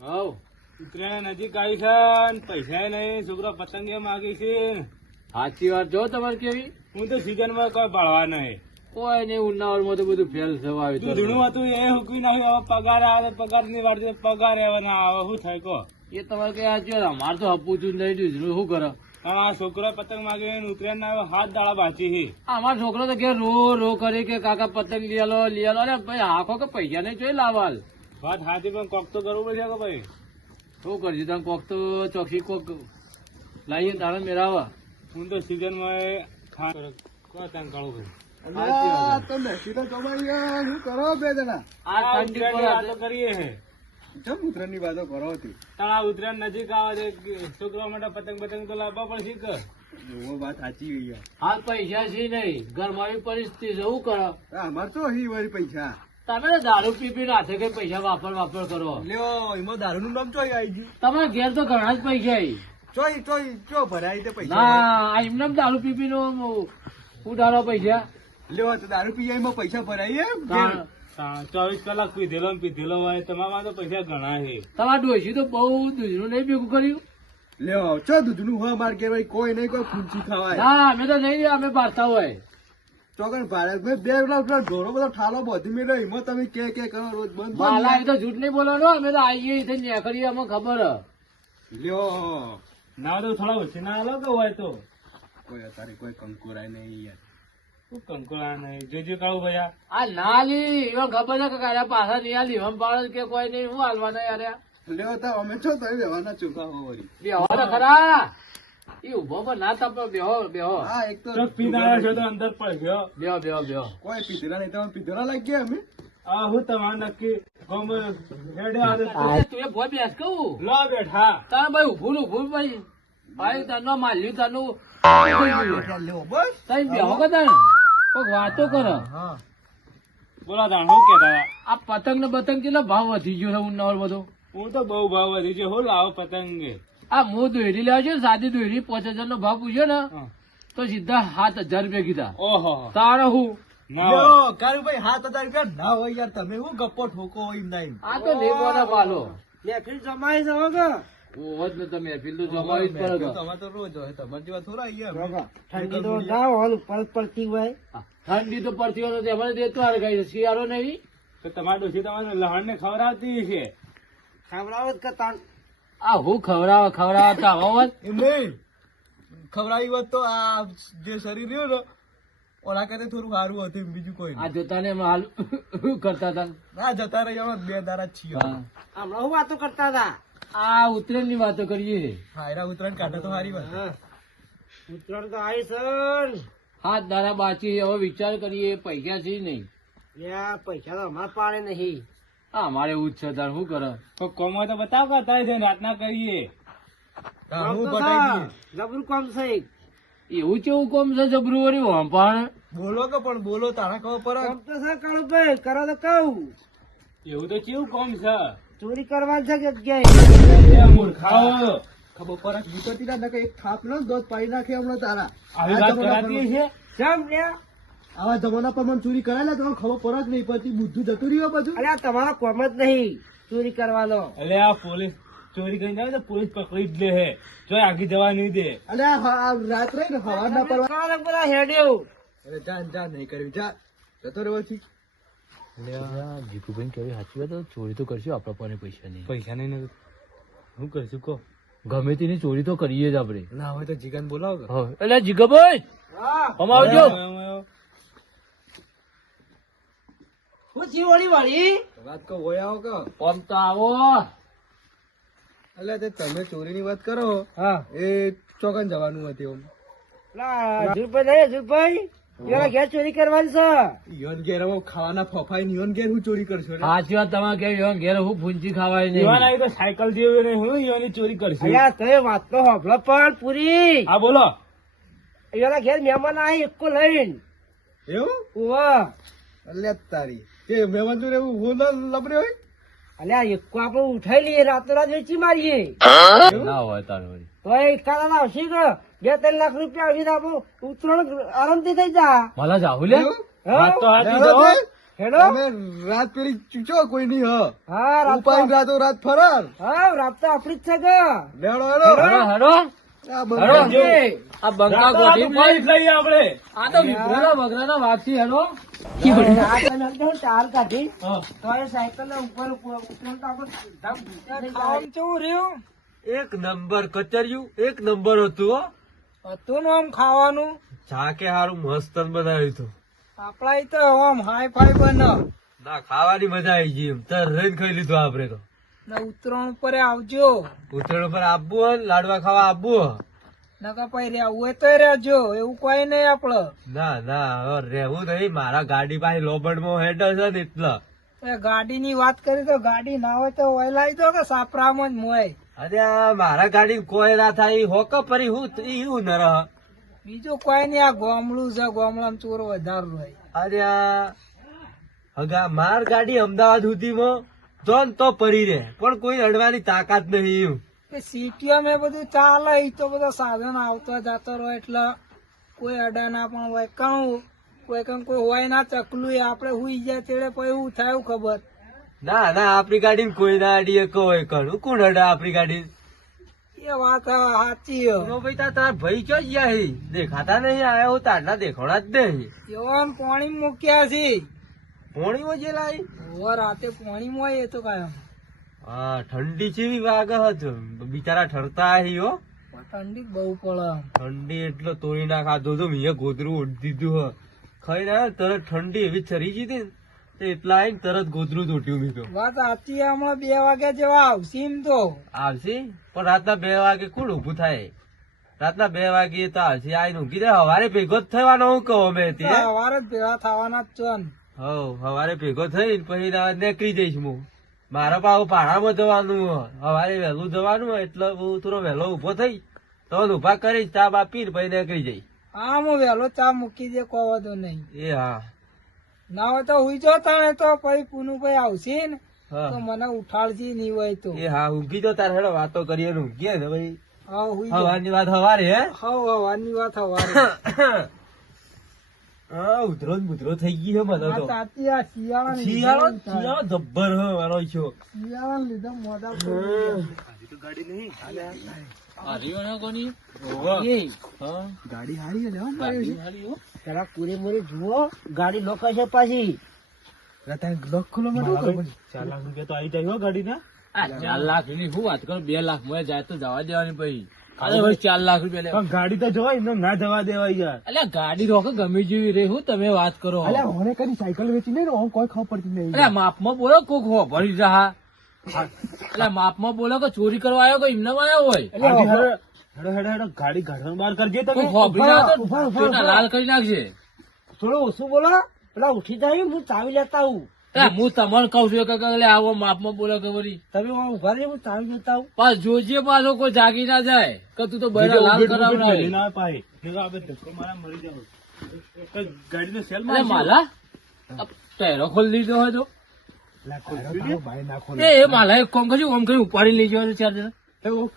હવ ઉત્તરાયણ નજીક આવી છે ને પૈસા નહીં, છોકરો પતંગે માગી છે. સાચી વાત જો તમારે કેવી હું તો સીઝન માં કોઈ ભળવા નહીં. કોઈ નહીં ઉનાળામાં તો બધું ફેલ થવા દૂધણું હતું એ હુકવી નાખ્યું. હવે પગાર આવે પગાર ની વાર પગાર આવે ના આવે શું થાય કહો. એ તમારે કઈ સાચી વાત અમારે તો હપુચું જ નહીં દીધું શું કરો કારણ આ છોકરો પતંગ માગે ઉત્તરાયણ ના 7 દાડા બાકી છે. અમારો છોકરો તો કે રો રો કરે કે કાકા પતંગ લઈ આલો અરે ભાઈ આખો કે પૈસા નહીં જોઈ લાવાલ વાત સાચી પણ કોક તો કરવું પડશે કે ભાઈ. શું કરજો તમે કોક તો ચોકસી કોક લાવીએ તારે મેળાવા હું તો સીઝન માં પતંગ કાઢું કરીએ છે. ઉત્તરાયણની વાતો કરો હતી તારા ઉત્તરાયણ નજીક આવે છે છોકરા માટે પતંગ પતંગ તો લાવવા પડશે કે. વાત સાચી ગઈ હાલ પૈસા છે નહીં ઘરમાં પરિસ્થિતિ જવું કરો અમારે તો અહીં વળી પૈસા તમે દારૂ પી પી નાખે કઈ પૈસા વાપર કરો લ્યો એમાં દારૂ નું નામ ચોઈ આવી ગયું તમારા ઘેર તો ઘણા જ પૈસા ચો ભરાય તે પૈસા ના એમને દારૂ પી પી નો ઉડાડો પૈસા લ્યો તો દારૂ પી એમાં પૈસા ભરાય 24 કલાક પીધેલો ને પીધેલો હોય તમારા તો પૈસા ઘણા છે. તમારા ડોશી તો બહુ દૂધનું નહીં ભેગું કર્યું લ્યો ચો દૂધનું હોય માર કે કોઈ નહીં કોઈ ફૂંચી ખવાય ના અમે તો નહીં અમે પાડતા હોય ચોકન ભારત બે પેલા ઢોરો બધો ઠાલો બધી મેળો એમાં તમે કે કરો રોજ બંધ માલા એ તો જૂઠ નહીં બોલવાનો અમે તો આવીએ નીકળીએ અમે ખબર લ્યો ના તો થોડા ઓછી ના અલગ હોય તો કોઈ અત્યારે કોઈ કંકુરાય નહીં યાર શું કંકોડા નહીં જોજો કાળું ભૈયા. આ ના લી એમાં ખબર છે કે કાયા પાછા નહીં આલી હમ પાડે કે કોઈ નહીં હું હાલવાના યાર લ્યો તો અમે છો તો વ્યવહારના ચૂકા હો વળી બેહો તો ખરા એ ઉભો પણ ના તપ બેહો હા એક તો પીનારા છો તો અંદર પડ્યો. બેહો કોઈ પીધેલા નહીં તમે પીધેલા લાગી ગયા અમે આ હું તમારે નક્કી ગમે હેડે આવે તું એ ભોય બેસ કહું લો બેઠા. તારે ભાઈ ઉભું ભાઈ ભાઈ તનો માલ્યું તનું લ્યો બસ તઈ બેહો કે તને કોઈક વાતો કરો બોલો તાણ શું કેતા હતા? આ પતંગ ને બતંગ કેટલો ભાવ વધી ગયો છે ઉનાળો બધો હું તો બહુ ભાવ વધી છે. હું લાવો પતંગે આ હું દોરી લેવા છે સાદી દોરી 5000 નો ભાવ પૂછ્યો ને તો સીધા 7000 રૂપિયા કીધા ઓહો તારે હું ના હોય. લ્યો કારું ભાઈ 7000 રૂપિયા ના હોય યાર તમે હું ગપ્પો ઠોકો હોય એમ નહીં આ તો લેવાના પાલો મેફિલ જમાઈ છે વગર ઓજ ને તમે ફીલ તો જમાવી જ પડે કે. તમારે તો રોજ હોય તમારે જેવા થોડા યાર ઠંડી તો ના હોય પર પડતી હોય ઠંડી તો પડતી હોય તો અમારે દેતો હારે ગઈ છે શિયાળો નહીં તો તમારા ડોશી તમારે લહણ ને ખવડાવતી છે. ખાવડાવો જ કરતા આ હું ખવડાવ તો આવો એમ નહીં ખવડાવી હોત તો આ જે શરીર રહ્યું ને ઓલા કરતા થોડું સારું હતું એમ બીજું કોઈ આ જોતા ને હાલ કરતા હતા ના જતા રહી અમે 2 દાડા જ છીએ હા. હમણાં હું વાતો કરતા હતા આ ઉત્તરાયણ ની વાતો કરીએ હાયરા ઉતરાણ કાઢે તો સારી વાત ઉત્તરાયણ તો આવી છે 7 દાડા બાકી હવે વિચાર કરીએ પૈસા છે નહીં યા પૈસા તો અમારે પાડે નહીં આ અમારે એવું જ છે તાર શું કરે તો કોમો તો બતાવ કે અત્યારે જઈને રાતના કરીએ. હું બતાવી દઈએ જબરું કામ છે એવું કેવું કોમ છે જબરું વળી પણ બોલો કે પણ બોલો તારા ખબર કામ તો છે કાળુભાઈ કરો તો કહું એવું તો કેવું કોમ છે ચોરી કરવાની છે કે ક્યાંય એ મૂર્ખાઓ ખબર પર નીકળતી ના એક થાપ નો દોધ પાડી નાખે હમણાં તારા આવી વાત કરાતી છે. કેમ લ્યા આવા જમાના પર મને ચોરી કરાયેલા તમને ખબર પર જ નહીં પડતી બુદ્ધું જતું રહ્યું બધું અરે આ તમારો કોમ જ નહીં ચોરી કરવાનો એટલે આ પોલીસ ચોરી કરીને આવે તો પોલીસ પકડી જ લે હે. જો આગી જવા નહીં દે. અને આ રાત રહી ને હવા ના પડવા કાલે બધા હેડ્યો અરે જા નહીં કરવી જા જતો રહ્યો છી જીતુભાઈ કેવી સાચી વાત ચોરી તો કરશું આપણા પાસે પૈસા નહીં પૈસા નહીં ને શું કરશું કહો. ગમે તેની ચોરી તો કરીએ જ આપડે ના હોય તો જીગન બોલાવો કે એટલે જીગાભાઈ હા અમાવજો હું ચીવડી વાળી વાત કહો હોય આવો કે આમ તો આવો એટલે તે તમે ચોરીની વાત કરો હા એ ચોકન જવાનું હતું એમ જુભાઈ નહીં જુભાઈ એના ઘેર ચોરી કરવાની છે યોન ઘેર હવે ખાવાના ફફાઈ ને યોન ઘેર હું ચોરી કરશો સાચી વાત તમારે કેવી ઘેર હું ફૂંચી ખાવાય યુવાન નહીં આવી તો સાયકલ જેવી નહીં હું યુવાની ચોરી કરશું. અલ્યા તે વાત તો હોભળો પણ પૂરી હા બોલો. એના ઘેર મહેમાન આવી એકો લઈને એવું ઉવા એટલે તારી તે મહેમાન જોડે એવું હું લબડે હોય અલ્યા એકો આપણે ઉઠાઈ લઈએ રાતોરાત વેચી મારીએ ના હોય તારે વળી. તો એકાદ આવશે કે 2-3 લાખ રૂપિયા આવી આપણું ઉતરણ આરામથી થઈ જા માલા જાહુ લે એવું? હા? વાત તો સાચી છે હો. હેડો અમે રાત પેલી ચૂચો કોઈ નહીં હા રાત ઉપાય રાતો રાત ફરાર હા રાત તો આપડી જ છે કે લેડો હેડો હરો હરો આ હરો બંધ આ બંકા રાતો રાતો ગોઠવી ફરી જ લઈએ આપણે આ તો વિભરાના વગરાના વાપસી હરો આ તને જો ચાલ કાઢી હા. તો એ સાયકલ ને ઉપર ઉતરણ તો આપણે ખાવાનું કેવું રહ્યું એક નંબર કચરિયું એક નંબર હતું હો. હતું ને આમ ખાવાનું ચાકે હારું મસ્ત બનાવ્યું હતું આપડા ઈ તો આમ હાઈ ફાઈ બન ના ખાવાની મજા આવી ગઈ એમ તર રહીને ખાઈ લીધું આપડે તો ને ઉતરણ ઉપર આવજો ઉતરણ પર આપવું હોય ને લાડવા ખાવા આપવું હોય. નકા પછી રહેવું હોય તો રહેજો એવું કોઈ નહીં આપડે ના ના હવે રહેવું નહીં મારા ગાડી પાસે લોબડમાં હેડર છે ને એટલે એ ગાડી ની વાત કરી તો ગાડી ના હોય તો વહેલાઈ દો કે સાપરામાં જ મોય અરે આ મારા ગાડી કોઈ ના થાય ઈ હોક પરી હું ઈ ન રહ બીજું કોઈ નહીં આ ગોમડું છે ગોમડામાં ચોર વધારે હોય અરે આ હગા માર ગાડી અમદાવાદ સુધીમાં જોન તો પડી રહે પણ કોઈ અડવાની તાકાત નહીં એવું કે સિટીઓ મેં બધું ચાલે ઈ તો બધા સાધન આવતો જતો રહે એટલે કોઈ અડા ના પણ હોય કહું કોઈ હોય ના ચકલું એ આપડે હુઈ જાય તેડે પછી એવું થાય ખબર ના ના આપણી ગાડી કોઈ ના અડીએ કોઈ કરું કોણ અડા આપણી ગાડી એ વાત સાચી હે. ભાઈ તારા ભાઈ ચો ગયા હી દેખાતા નહીં આયા હું તારના દેખાણા જ નહીં એવા પાણી મૂક્યા છે પોણીમાં જે લાઈ હવે રાતે પાણી માં એ તો કાયમ હા ઠંડી ચેવી વાગે હતો બિચારા ઠરતા હી હો ઠંડી બહુ પડે ઠંડી એટલે તોડી ના ખાધો તો મેં ગોદરું ઓઢી દીધું હ ખાઈ ના તરત ઠંડી એવી ચરી ગઈ હતી ને તો એટલા આવીને તરત ગોદરું તોટ્યું મેં તો વાત સાચી હે. હમણાં 2 વાગ્યા જેવા આવશે એમ તો આવશે પણ રાતના 2 વાગે કોણ ઊભું થાય રાતના 2 વાગે તો આવશે આઈને ઊંઘી દે હવારે ભેગો જ થવાનો હું કહું અમે તે સવારે જ ભેળા થવાના જ છો ને. હવારે ભેગો થઈને પછી નીકળી જઈશ હું મારા પાછું પાણામાં જવાનું હોય હવારે વહેલું જવાનું હોય એટલે હું થોડો વહેલો ઉભો થઈ તો ઉભા કરીશ ચા બા પીને પછી નીકળી જઈશ હા હું વહેલો ચા મૂકી દે કોઈ વાંધો નહીં એ હા ના હોય તો હુઈ જો તાણે તો પછી પુનું ભાઈ આવશે ને હા તો મને ઉઠાડશે નહીં હોય તો એ હા ઊંઘી તો તારે હેડો વાતો કરીએ ને ઊંઘીએ ને ભાઈ હા હુઈ જો હવાની વાત હવારે હે હવાની વાત હવારે હા ઉધરો ને બુધરો થઈ ગઈ હે મને વાત તો સાચી આ શિયાળા શિયાળો શિયાળો જબ્બર હે મારો છો શિયાળા લીધે મોઢા હરિયોના કોની ગાડી હારી હે જરા પૂરેપૂરી જુઓ ગાડી લોકો છે પાછી લોક ખુલ્લો માં 4 લાખ રૂપિયા તો આવી જાય હો ગાડી ના આ 4 લાખ ની શું વાત કરો 2 લાખ માં જાય તો જવા દેવાની પછી અરે ભાઈ 4 લાખ રૂપિયા લે ગાડી તો જવાય ને ના જવા દેવાય યાર અલ્યા ગાડી રોકે ગમે જેવી રે હું તમે વાત કરો મને કદી સાયકલ વેચી નહીં ને કોઈ ખબર પડતી નહીં અલ્યા માપમાં બોલો કોક હો ભરી જા અલ્યા માપમાં બોલો કે ચોરી કરવા આવ્યો કે એમને આવ્યો હોય હેડો હેડો હેડો ગાડી ગાઢવાનું બહાર કરજે તમે કોક હોભરી ના તો તેના લાલ કરી નાખશે થોડું ઓછું બોલો પેલા ઉઠી જાય હું ચાવી લેતા આવું અલ્યા હું તમને કઉ છું કે એટલે આવો માપમાં બોલો કે વળી તમે ઉભા રહી હું ચાવી લેતા આવું પાછ જોજે પાછો કોઈ જાગી ના જાય કે તું તો બૈરા લાલ કરાવડાવે ના પાય ધક્કો મારા મરી જાવ ગાડીનો સેલ અરે માલા આ ટાયરો ખોલી દીધો હોય તો નાખો એ માલા એક કામ કરજો આમ કરી ઉપાડી લઈ જવાનું ચાર જણા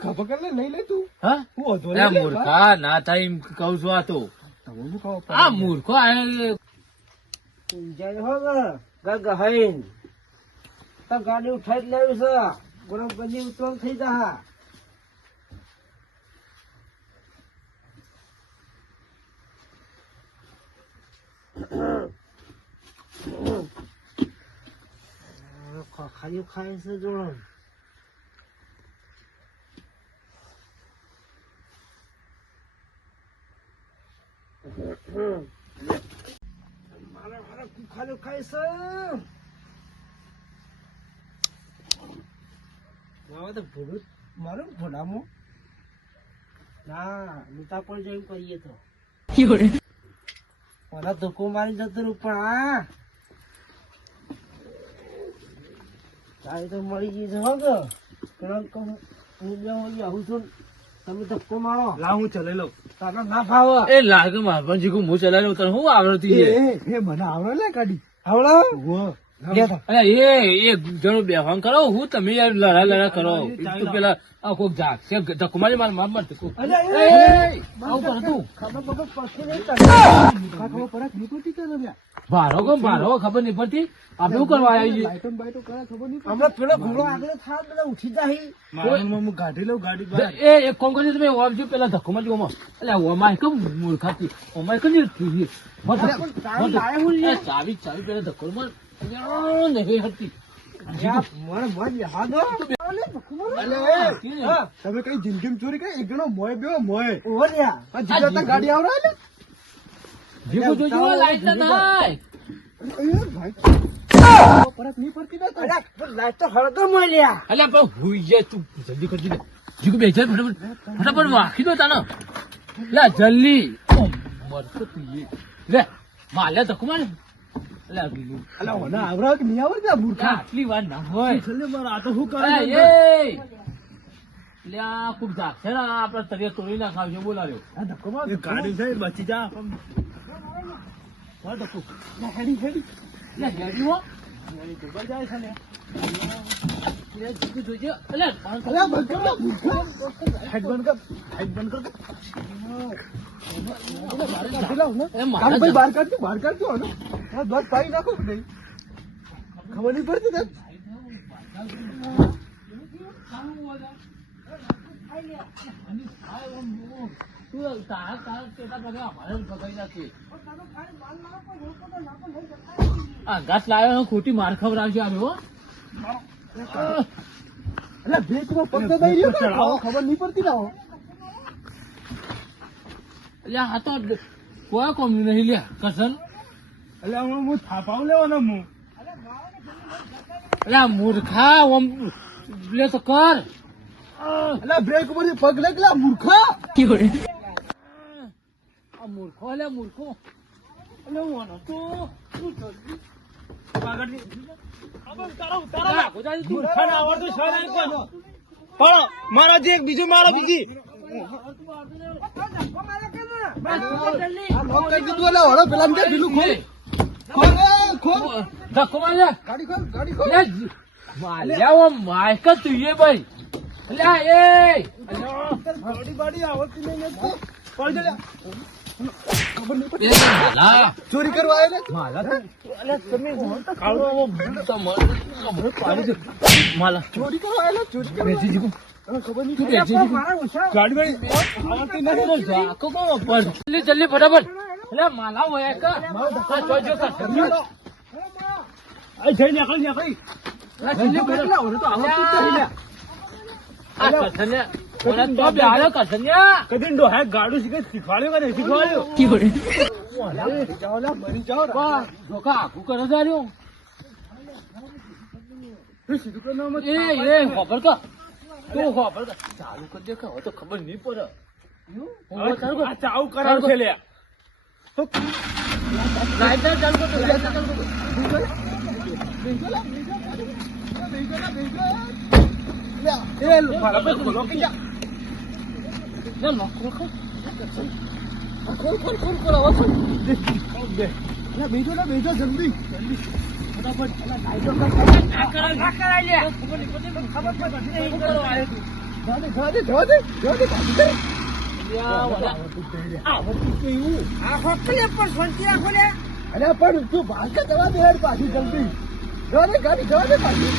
ખબર કર લઈ લે તું હા હું વધુ અલ્યા મૂર્ખા ના થાય એમ કઉ છું આ તો આ મૂર્ખો આ જય હો ગહન તો ગાડી ઉઠાઈ જ લેવી છે બરોબર બધી ઉતરણ થઈ જા ખાલી ખાય છે જોડો ખાલી ખાય છે મારું ભોડામાં ના મીઠા પણ જેમ કરીએ તો મારા ધોકો મારી જતું રહ્યું પણ તારે તો મળી ગઈ છે હો કે આવું છું તમે ધક્કો મારો લા હું ચલાવી લઉં તારા ના ફાવે એ લાગે મારપણ જીગું હું ચલાવી તને હું આવડતી છે એ મને આવડે લે ગાડી આવડે અરે એ જણો બેહવાન કરો હું તમે યાર લડા કરો એક તો પેલા આ કોક જાગશે ધક્કો મારી માર મત આવું કર તું ભારો ગમ ભારો ખબર નહીં પડતી આપણે શું કરવા આવ્યા હમણાં પેલો ઘોડો આગળ થાય પેલા ઉઠી જાય હું ગાડી લઉં ગાડી બહાર. એ એક કોમ કરજો તમે ઓમ જો પેલા ધક્કો મારજો ઓમાં એટલે ઓમાં કેમ મૂર્ખાથી ઓમાં કઈ ચાવી પેલા ધક્કો માર નહીં હતી તમે કઈ જિંદગી ચોરી કરી એક ગણો મોય બેવો મોય ગાડી આવડે જીગો જોજો લાઈટ ના થાય પરત નહીં પડતી ને લાઈટ તો હળદર મળ્યા અલ્યા પણ હુઈ જાય તું જલ્દી કરજી ને જીગો બે જાય ફટાફટ વાખી દો તાનો લે જલ્દી મરતો તું લે માલે ધક્કો માર અલ્યા બીલું આવરા કે નહીં આવડે મૂર્ખા આટલી વાર ના હોય છેલ્લે મારા આ તો શું કરે એ લ્યા ખૂબ જાગશે ને આપડે તરિયા તોડી નાખાવજો બોલાવ્યો ગાડી છે બચી જા હેડી લે હેડી હો ડબલ જાય છે ને લે જીગુ જોજો અલ્યા બહાર કાઢજો બસ પાઈ નાખો કે નહીં ખબર નહીં પડતી ને ઘાસ લાવ્યો ખોટી માર ખવડાવજો આવ્યો એટલે ભેટમાં પગ દઈ રહ્યો ખબર નહીં પડતી ને એટલે આ તો કોઈ કોમ નહીં લ્યા કસન એટલે હું થાપાવ લેવાનો હું એટલે મૂર્ખા ઓમ લે તો કર એટલે બ્રેક ઉપર પગ લાગલા મૂર્ખા આ મૂર્ખો લે મૂર્ખો એટલે ઓનો તો શું થયું? રાખો જાય તું. મૂર્ખાને આવડતું છે નહીં કોઈ. પણ મારા જે એક બીજું મારા બીજી ધક્કો મારે માલ્યા ઓમ માયક તું એ ભાઈ અલ્યા એ ચોરી કરવા આવે માલા ચોરી કરવા આવે ચોરી કરવા બેસી જીગું ખબર નહીં તું બેસી જીગું ગાડી આવડતી નથી જલ્દી જલ્દી ફટાફટ એટલે માલા હોય એક જોજો જઈ નીકળ નીકળી કદી ડોહા ગાડું શીખવાડ્યું કે નહીં શીખવાડ્યું મરી જાઓ આખું કરે છે રહ્યો ખબર કા તું ખબર કા ચાલુ કરી દે હવે તો ખબર નહીં પડે આ ચાવ કરાવ છે લે લાઈટ ચાલુ કરતો લાઈટ ચાલુ કરતો બેજો જલ્દી પણ તું ભાષા જવા દે પાછી જલ્દી ગાડી જવા દે પાછી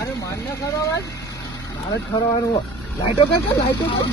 અરે માન્ય કરો અવાજ મારે ખરવાનું લાઈટો કર લાઈટો કર